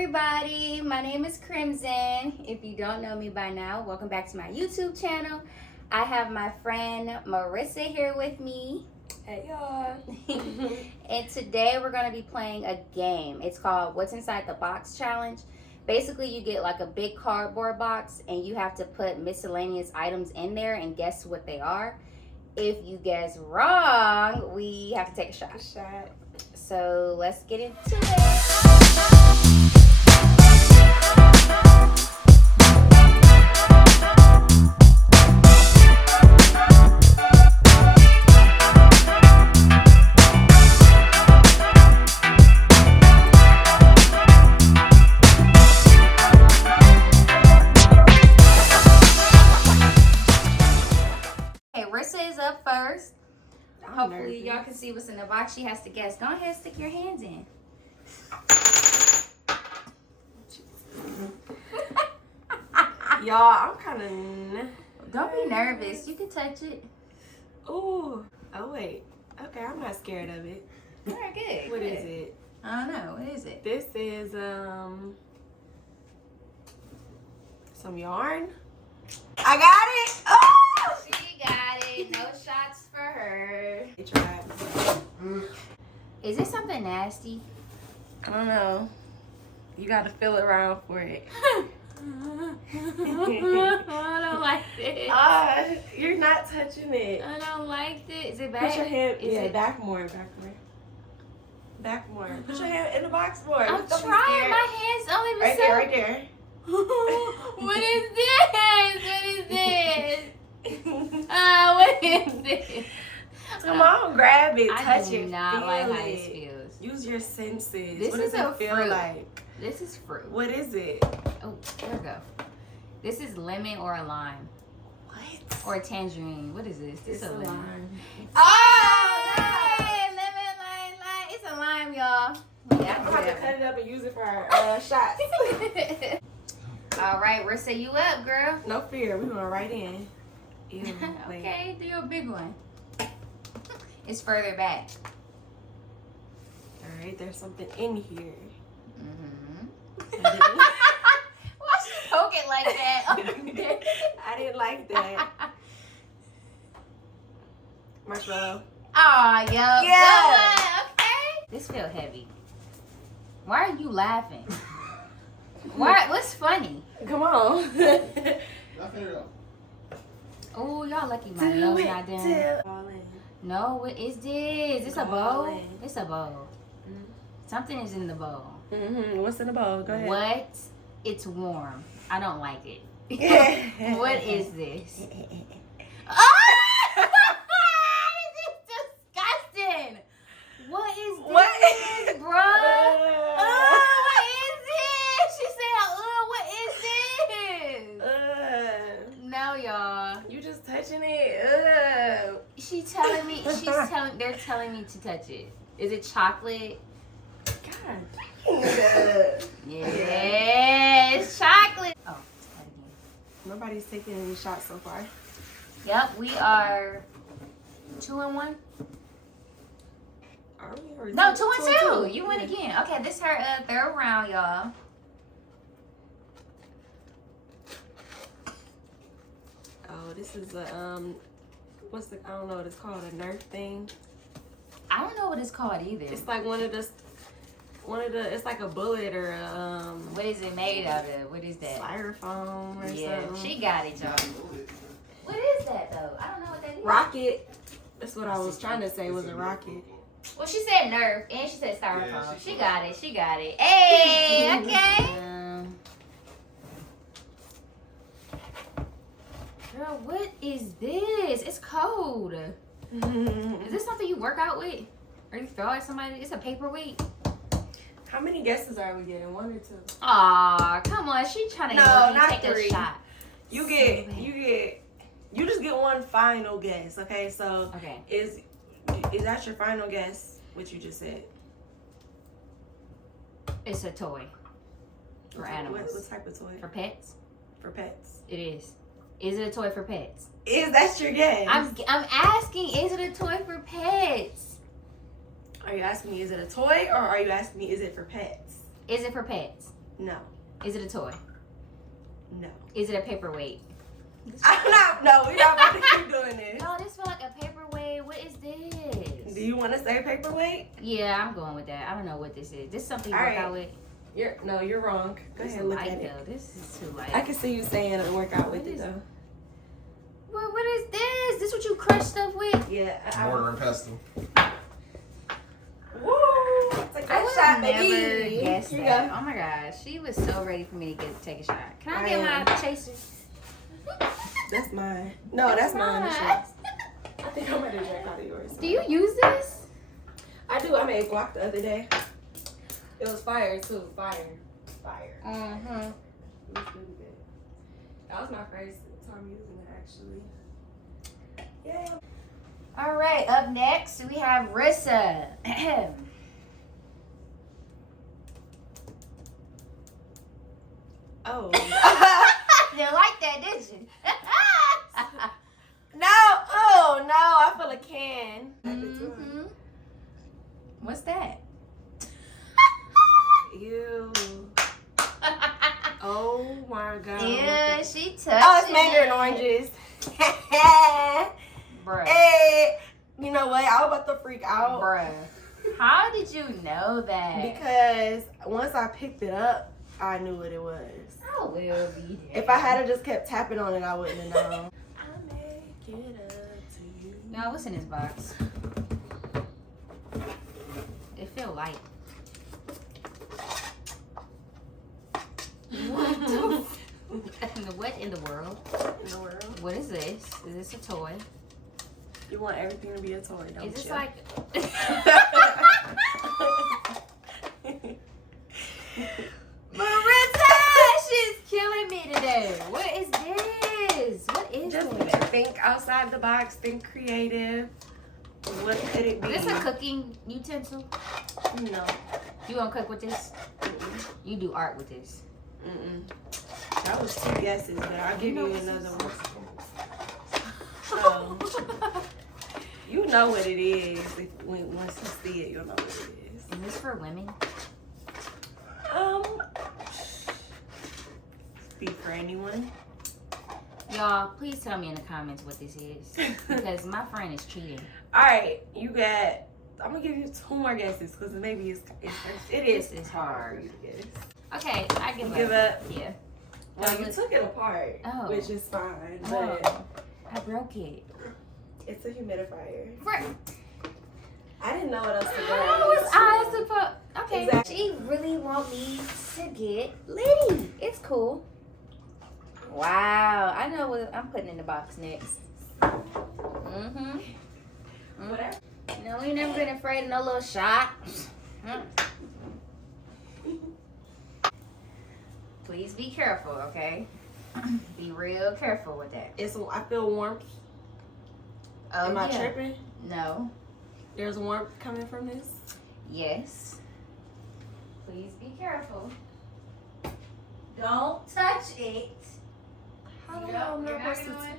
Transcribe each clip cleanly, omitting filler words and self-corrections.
everybody, my name is Crimson. If you don't know me by now, welcome back to my YouTube channel. I have my friend Marissa here with me. Hey y'all. And today we're going to be playing a game. It's called What's Inside the Box Challenge. Basically, you get like a big cardboard box and you have to put miscellaneous items in there and guess what they are. If you guess wrong, we have to take a shot. So let's get into it. Rissa is up first. Hopefully y'all can see what's in the box. She has to guess. Go ahead and stick your hands in. Y'all, I'm kind of... Don't be nervous. You can touch it. Ooh. Oh, wait. Okay, I'm not scared of it. All right, good. What is it? I don't know. What is it? This is, some yarn. I got it! Oh! She got it. No shots for her. Try. Is it something nasty? I don't know. You gotta feel around for it. I don't like this. You're not touching it. I don't like this. Is it back? Put your hand, Is back more. Back more. Put your hand in the box more. I'm Don't be trying. scared. My hands don't even Right there, right there. What is this? What is this? What is this? Come on, grab it. I Touch do it. not feel like how it. this feels. Use your senses. This what is does a it feel fruit. like? This is fruit. What is it? Oh, there we go. This is lemon or a lime. What? Or a tangerine. What is this? This It's is a lemon. lime. Oh! Lemon, lime. It's a lime, y'all. Yeah, I'm about to cut it up and use it for our shots. All right, Rissa, you up, girl? No fear. We're going right in. Ew, wait. Okay, do your big one. It's further back. All right, there's something in here. Mm-hmm. Why she poke it like that? I didn't like that. Marshmallow. Aw, yo. Yeah. Okay. This feel heavy. Why are you laughing? Why? What's funny? Come on. Oh, y'all lucky my nails not done. All in. No, what is this? It's a Go bowl? in. It's a bowl. Something is in the bowl. What's in the bowl? Go ahead. What? It's warm. I don't like it. Yeah. What is this? Oh! This is disgusting. What is this, What? bro? What is this? She said, what is this? No, y'all. You just touching it. They're telling me to touch it. Is it chocolate? God. Yeah, it's chocolate. Oh, try it again. Nobody's taking any shots so far. Yep, we are 2-1. Are we? Or No, two 2-2. You win again. Okay, this her third round, y'all. Oh, this is a I don't know what it's called, a Nerf thing. I don't know what it's called either. It's like it's like a bullet or a What is it made out of? What is that? styrofoam or Yeah, something. she got it, y'all. What is that though? I don't know what that is. Rocket. That's what I was trying to say was a rocket. Well, she said Nerf and she said styrofoam. Yeah, she got it. She got it. Hey, okay. Girl, what is this? It's cold. Is this something you work out with? Or you throw at somebody? It's a paperweight. How many guesses are we getting? 1 or 2? Aw, come on. She trying to not take 3. a shot. You just get one final guess, okay? So Okay. Is that your final guess, what you just said? It's a toy. For animals. What type of toy? For pets? For pets. It is. Is it a toy for pets? Is that your guess? I'm asking, is it a toy for pets? Are you asking me, is it a toy, or are you asking me, is it for pets? Is it for pets? No. Is it a toy? No. Is it a paperweight? I'm not. No, we're not about to keep doing this. No, this feels like a paperweight. What is this? Do you want to say paperweight? Yeah, I'm going with that. I don't know what this is. This is something you All work right. out with? You're wrong. Go This ahead, is look light at it. though. This is too light. I can see you saying it work out with What it is- though. What is this? This what you crush stuff with? Yeah. Mortar and pestle. Woo! Take I that would shot, have never baby. guessed Here you that. go. Oh my gosh, she was so ready for me to take a shot. Can I I get am. my chaser? That's mine. No, that's mine. That's mine. yours. I think I'm gonna drink out of yours. Do you use this? I do. I made guac the other day. It was fire too. Fire. Mm-hmm. It was really good. That was my first time using it actually. Yeah. All right, up next we have Rissa. Oh. You like that, did you? No. Oh no. I feel a can. Mm-hmm. What's that? Ew. Oh my god. Yeah, she touched Oh, it's mango and oranges. Bruh. Hey, you know what? I was about to freak out Bruh. How did you know that? because once I picked it up, I knew what it was. I will be there. If I had just kept tapping on it, I wouldn't have known. I make it up to you. No, what's in this box? It feel light. What in the world? In the world. What is this? Is this a toy? You want everything to be a toy, don't Is this you? like? Marissa, she's killing me today. What is this? What is Just this? think outside the box, think creative. What could it be? Is this a cooking utensil? No. You gonna cook with this? You do art with this. Mm-mm. That was 2 guesses, but I'll give you another one. You know what it is. Once you see it, you'll know what it is. Is this for women? Speak for anyone. Y'all, please tell me in the comments what this is. Because my friend is cheating. Alright, you got. I'm gonna give you 2 more guesses because maybe it is. This is hard. for you to guess. Okay, I give You up. give up? Yeah. Well, you took it apart, Oh. which is fine, Oh, but I broke it. it's a humidifier. Frick. I didn't know what else to do. How was I supposed? Okay. Exactly. She really want me to get Liddy. It's cool. Wow. I know what I'm putting in the box next. Mm-hmm. Whatever. No, you never been afraid of no little shot. Please be careful, okay? Be real careful with that. I feel warmth. Oh, Am I yeah. tripping? No. There's warmth coming from this. Yes. Please be careful. Don't touch it. How do You're not I gonna-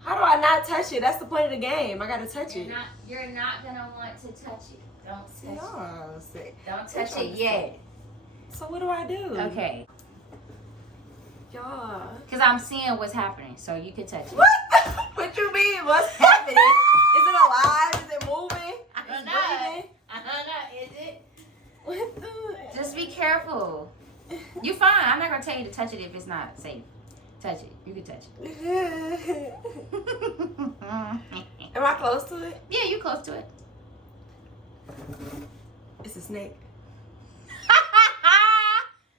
How do I not touch it? That's the point of the game. I gotta touch it. You're not gonna want to touch it. Don't touch No, see. it. Don't Which touch one it is yet. So what do I do? Okay. Y'all. Because I'm seeing what's happening, so you can touch it. What? What you mean? What's happening? Is it alive? Is it moving? I don't It's know. breathing? I don't know. Is it? What the? Just be careful. You're fine. I'm not gonna tell you to touch it if it's not safe. Touch it. You can touch it. Am I close to it? Yeah, you close to it. It's a snake.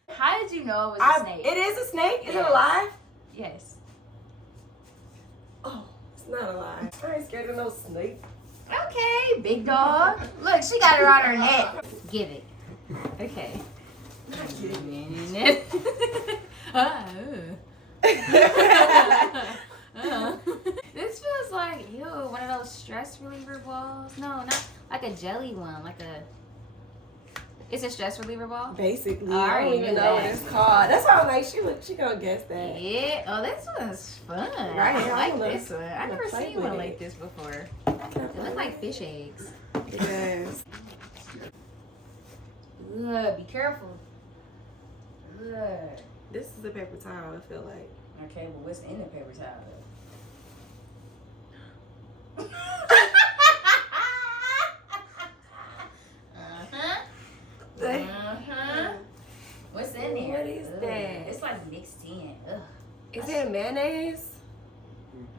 How did you know it was a snake? It is a snake? Is it Yes. alive? Yes. Oh, it's not alive. I ain't scared of no snake. Okay, big dog. Look, she got it on her neck. Give it. Okay. This feels like, ew, one of those stress reliever balls. No, not like a jelly one. Like a. It's a stress reliever ball? Basically, Oh, I I already don't even knew know what that. it's called. That's how like she gonna guess that. Yeah. Oh, this one's fun. Right, I I like wanna- this one. I've never play seen with one it. like this before. They look like fish eggs. Yes. Ugh, be careful. Good. This is a paper towel, I feel like. Okay, well, what's in the paper towel? What's in there? What is Ugh. that? It's like mixed in. Ugh. Is it mayonnaise?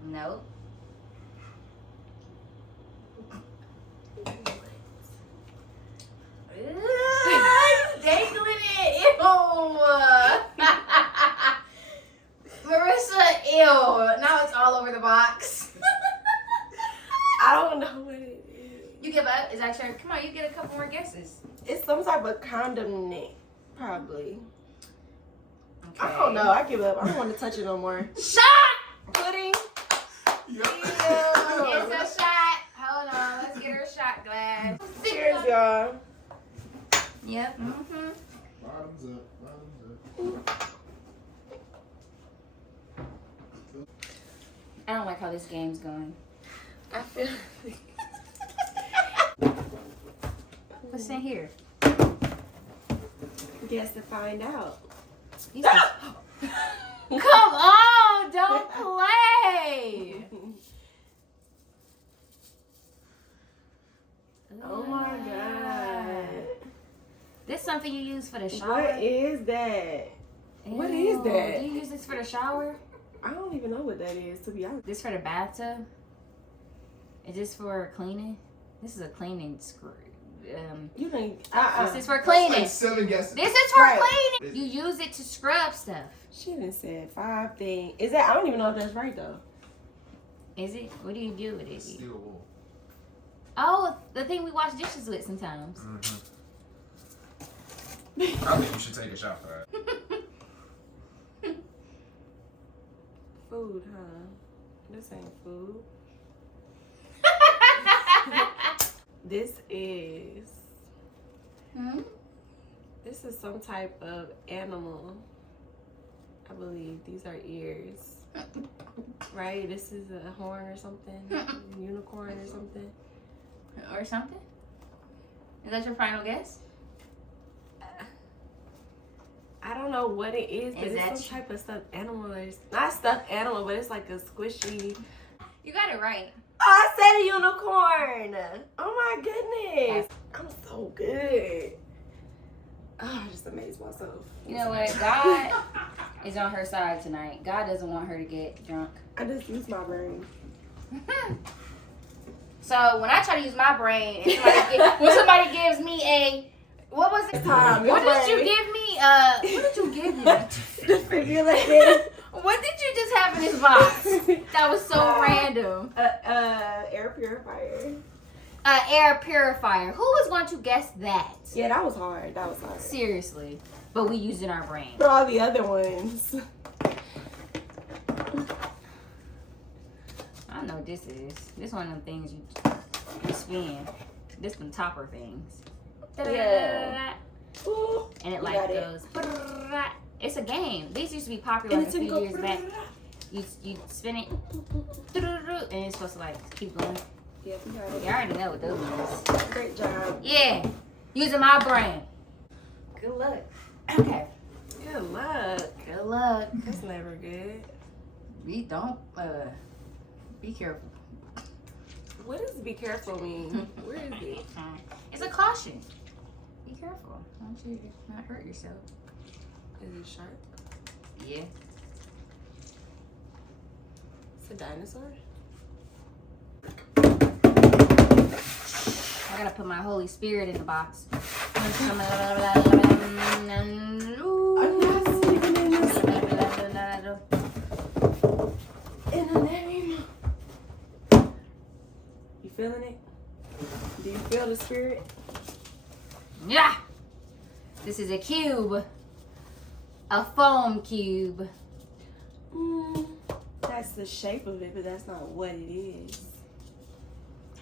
Nope. Dangling it. Ew. Marissa, ew. Now it's all over the box. I don't know what it is. You give up? Is that your... Come on, you get a couple more guesses. It's some type of condiment, probably. Okay. I don't know. I give up. I don't want to touch it no more. Shot! Pudding. It's a shot. Hold on. Let's get her a shot glass. Cheers, y'all. Yep. Mm-hmm. Bottoms up. Bottoms up. I don't like how this game's going. I feel. What's in here? Guess to find out. Come on! Don't play! Oh my god. This something you use for the shower? What is that? What is Ew. that? Do you use this for the shower? I don't even know what that is, to be honest. This for the bathtub? Is this for cleaning? This is a cleaning screw. You think? This is for That's cleaning. like 7 guesses. This is for Right. cleaning. You use it to scrub stuff. She done said 5 things. Is that? I don't even know if that's right though. Is it? What do you do with it? Steel wool. Oh, the thing we wash dishes with sometimes. I think you should take a shot for that. Food, huh? This ain't food. This is. Hmm? This is some type of animal. I believe these are ears. Right? This is a horn or something. Unicorn or something. Or something? Is that your final guess? I don't know what it is, but Is that it's some type of stuffed animal. It's not stuffed animal, but it's like a squishy. You got it right. Oh, I said a unicorn. Oh my goodness. I'm so good. Oh, I just amazed myself. You know what? God is on her side tonight. God doesn't want her to get drunk. I just used my brain. So when I try to use my brain, and when somebody gives me a, what was it? Time, What your did you brain. give me? What did you give me? Defibrillator. What did you just have in this box? That was so random. Air purifier. Air purifier. Who was going to guess that? Yeah, that was hard. That was hard. Seriously. But we used in our brain. For all the other ones. I know what this is. This one of them things you spin. This them topper things. Yeah. Ooh, And it you like got it. goes. It's a game. These used to be popular And like it's a gonna few go. years back. You spin it, and it's supposed to like keep going. Yeah, we got it. You already know what those is. Great job. Yeah, using my brain. Good luck. Okay. Good luck. Good luck. That's never good. We don't. Be careful. What does be careful mean? Where is it? It's a caution. Be careful. Don't you not hurt yourself. Is it sharp? Yeah. It's a dinosaur? I gotta put my Holy Spirit in the box. I'm not sleeping in this. In the name. You feeling it? Do you feel the spirit? Yeah. This is a cube. A foam cube. That's the shape of it, but that's not what it is.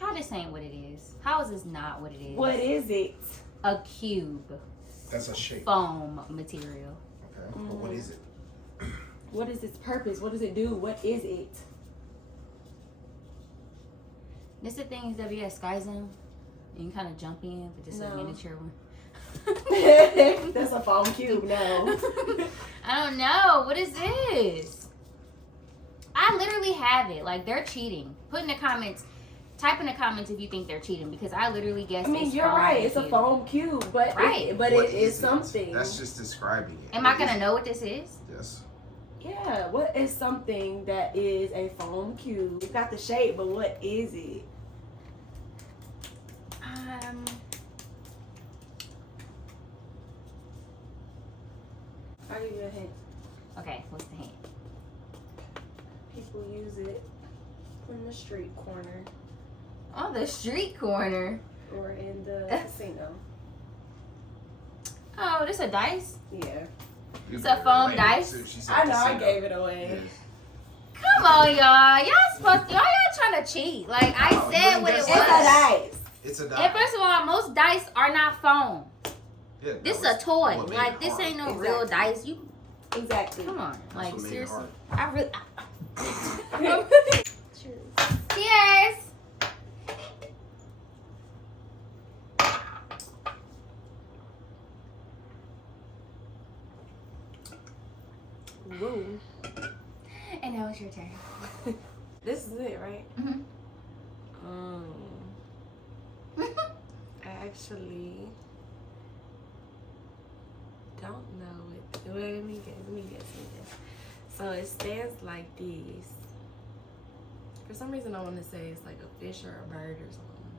How this ain't what it is? How is this not what it is? What is it? A cube. That's a shape. Foam material. Okay. But what is it? What is its purpose? What does it do? What is it? This the things WS Sky Zone. You can kind of jump in, but just a No. miniature one. That's a foam cube, no. I don't know. What is this? I literally have it. Like, they're cheating. Put in the comments. Type in the comments if you think they're cheating, because I literally guess. I mean, it's you're foam right. It's a cube. foam cube, but Right. but What it is it? something. That's just describing it. Am I gonna know what this is? Yes. Yeah. What is something that is a foam cube? It's got the shape, but what is it? I'll give you a hint. Okay, what's the hint? People use it in the street corner On the street corner. or in the casino. Oh, this a dice? Yeah. It's a foam dice? I know. I gave it away. Come on, y'all. Y'all trying to cheat. Like, I Oh, said you what it just was. It's a dice. It's a And die. first of all, most dice are not foam. Yeah, This is that a toy. what made Like, it this hard. ain't no real Exactly. dice. You Exactly. come on. Like, what made it seriously. hard. I really. Cheers. Woo. And now it's your turn. This is it, right? Mhm. I actually don't know it. Wait, let me guess. So it stands like this. For some reason, I want to say it's like a fish or a bird or something.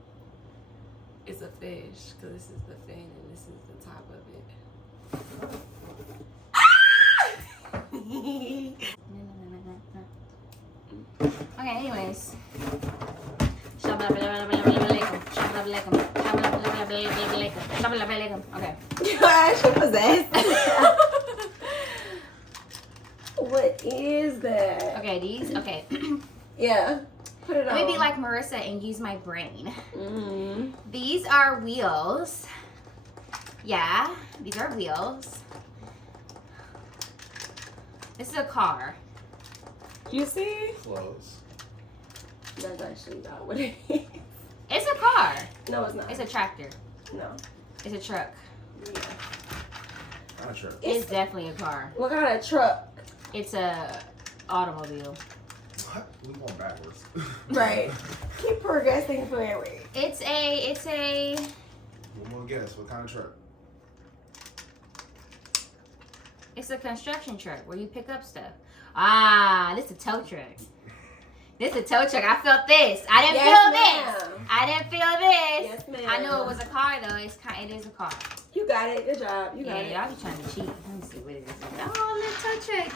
It's a fish because this is the fin and this is the top of it. Okay, anyways. Okay. You're actually possessed. What is that? Okay, these. Okay. Yeah. Put it on. Let me be like Marissa and use my brain. Mm-hmm. These are wheels. Yeah, these are wheels. This is a car. You see? Close. That's actually not what it is. It's a car. No, it's not. It's a tractor. No. It's a truck. Yeah. Not sure. It's definitely a car. What kind of truck? It's a automobile. What? We going backwards. Right. Keep progressing forward. It's a One more guess. What kind of truck? It's a construction truck where you pick up stuff. Ah, this is a tow truck. This is a tow truck. I felt this. I didn't feel this. ma'am. I didn't feel this. Yes, ma'am. I knew it was a car though. It is a car. You got it. Good job. You got Yeah, it. y'all be trying to cheat. Let me see what it is. Oh, little tow truck.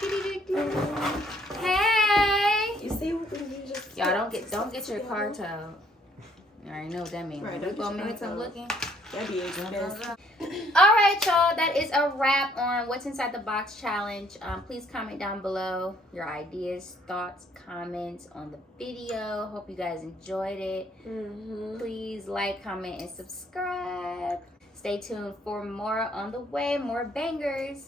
Hey. You see, you just Y'all don't get your car towed. You already know what that means. Right, We don't get gonna your minutes car I'm towed. looking. That'd be expensive. All right, y'all. That is a wrap on What's Inside the Box challenge. Please comment down below your ideas, thoughts, comments on the video. Hope you guys enjoyed it. Mm-hmm. Please like, comment, and subscribe. Stay tuned for more on the way, more bangers.